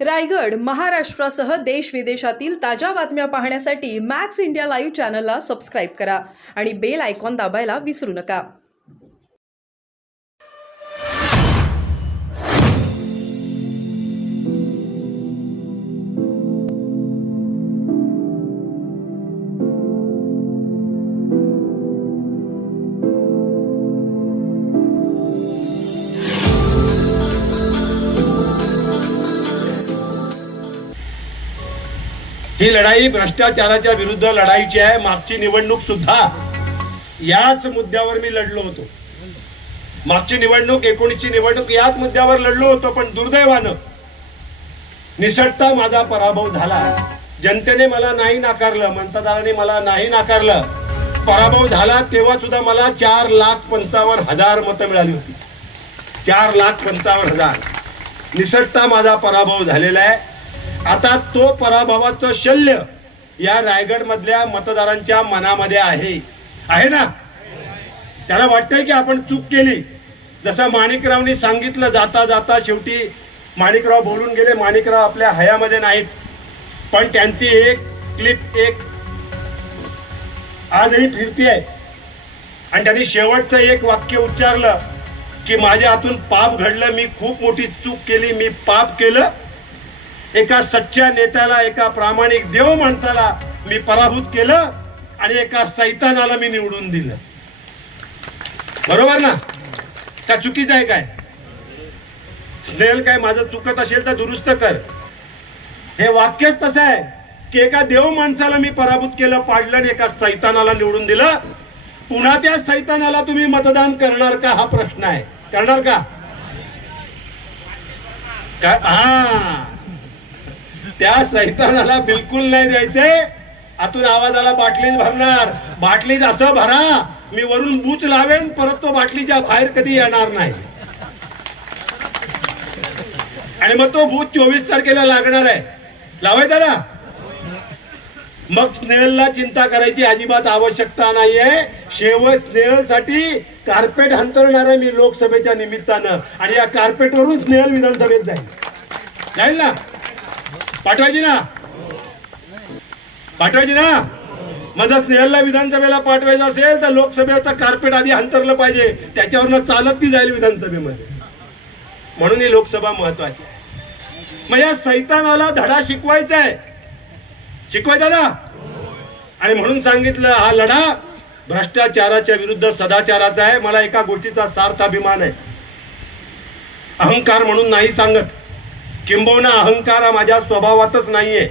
रायगड, महाराष्ट्रासह देश विदेशातील ताज्या बातम्या पाहण्यासाठी मॅक्स इंडिया लाईव्ह चॅनलला सबस्क्राईब करा आणि बेल आयकॉन दाबायला विसरू नका. ही लढाई भ्रष्टाचाराच्या विरुद्ध लढाईची आहे. मागची निवडणूक सुद्धा याच मुद्द्यावर मी लढलो होतो. मागची निवडणूक 19ची निवडणूक याच मुद्द्यावर लढलो होतो. पण दुर्दैवानं निसटता माझा पराभव झाला. जनतेने मला नाही नाकारलं, मतदारांनी मला नाही नाकारलं. पराभव झाला तेव्हा सुद्धा मला 4,55,000 मतं मिळाली होती. 4,55,000. निसटता माझा पराभव झालेला आहे. आता तो पराभवाचं शल्य या रायगड मधल्या मतदारांच्या मनामध्ये आहे ना. त्याला वाटतंय की आपण चूक केली. जसं माणिकरावनी सांगितलं, जाता जाता शेवटी माणिकराव बोलून गेले. माणिकराव आपल्या हयामध्ये नाहीत, पण त्यांची एक क्लिप आजही फिरतीये. आणि त्यांनी शेवटचं एक वाक्य उच्चारलं की माझ्या हातून पाप घडलं, मी खूप मोठी चूक केली, मी पाप केलं. एका सच्च्या नेत्याला, एका प्रामाणिक देव माणसाला मी पराभूत केलं आणि एका सैतानाला मी निवडून दिलं. बरोबर ना? का चुकीचं आहे? काय स्नेहल, काय माझं चुकत असेल तर दुरुस्त कर. हे वाक्यच तसं आहे की एका देव माणसाला मी पराभूत केलं, पाडलं आणि एका सैतानाला निवडून दिलं. पुन्हा त्या सैतानाला तुम्ही मतदान करणार का हा प्रश्न आहे. करणार का? हा, त्या सैतानाला बिलकुल नाही द्यायचंय. आतून आवाजाला बाटलीच भरणार. बाटलीच असं भरा, मी वरून बूच लावेन, परत तो बाटलीच्या बाहेर कधी येणार नाही. आणि मग तो बूच 24 तारखेला लागणार आहे. लावायचा ना. मग स्नेहलला चिंता करायची अजिबात आवश्यकता नाहीये. शेवट स्नेहलसाठी कार्पेट हंतरणार आहे मी लोकसभेच्या निमित्तानं. आणि या कार्पेटवरून स्नेहल विधानसभेत जाईल ना. पाठवायची ना. मग जर स्नेहलला विधानसभेला पाठवायचं असेल तर लोकसभेचं कार्पेट आधी अंतरलं पाहिजे, त्याच्यावरनं चालत ती जाईल विधानसभेमध्ये. म्हणून ही लोकसभा महत्वाची आहे. मग या सैतानाला धडा शिकवायचा ना. आणि म्हणून सांगितलं हा लढा भ्रष्टाचाराच्या विरुद्ध सदाचाराचा आहे. मला एका गोष्टीचा सार्थ अभिमान आहे. अहंकार म्हणून नाही सांगत, किंबहुना अहंकार हा माझ्या स्वभावातच नाहीये.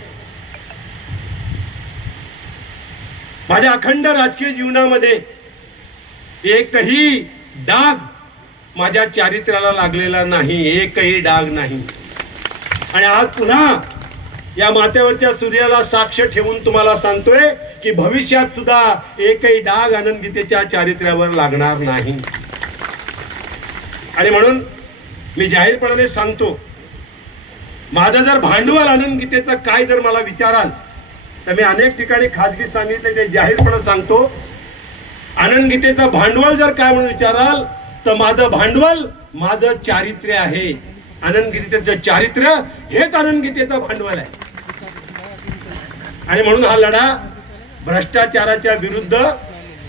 माझ्या अखंड राजकीय जीवनामध्ये एकही डाग माझ्या चारित्र्याला लागलेला नाही. एकही डाग नाही. आणि आज पुन्हा या माथ्यावरच्या सूर्याला साक्ष ठेवून तुम्हाला सांगतोय की भविष्यात सुद्धा एकही डाग आनंद गीतेच्या चारित्र्यावर लागणार नाही. आणि म्हणून मी जाहीरपणाने सांगतो, माझं जर भांडवल आनंद गीतेचं काय जर मला विचाराल तर मी अनेक ठिकाणी खाजगी सांगितले, ते जाहीरपणे सांगतो. आनंद गीतेचं भांडवल जर काय म्हणून विचाराल तर माझं भांडवल माझं चारित्र्य आहे. आनंद गीतेचं चारित्र्य हेच आनंद गीतेचं भांडवल आहे. आणि म्हणून हा लढा भ्रष्टाचाराच्या विरुद्ध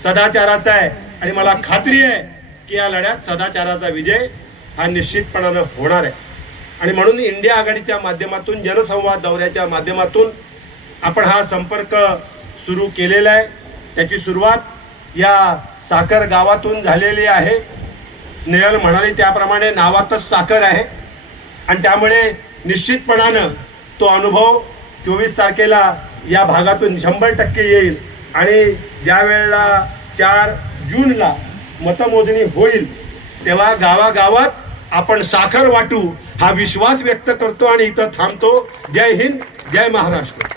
सदाचाराचा आहे. आणि मला खात्री आहे की या लढ्यात सदाचाराचा विजय हा निश्चितपणानं होणार आहे. आणि म्हणून इंडिया आघाडीच्या माध्यमातून, जनसंवाद दौऱ्याच्या माध्यमातून आपण हा संपर्क सुरू केलेला आहे. त्याची सुरुवात या साखर गावातून झालेली आहे. स्नेहल म्हणाली त्याप्रमाणे नावातच साखर आहे. आणि त्यामुळे निश्चितपणानं तो अनुभव 24 तारखेला या भागातून 100% येईल. आणि ज्या वेळेला 4 जूनला मतमोजणी होईल तेव्हा गावागावात आपण साखर वाटू हा विश्वास व्यक्त करतो आणि इथं थांबतो. जय हिंद, जय महाराष्ट्र.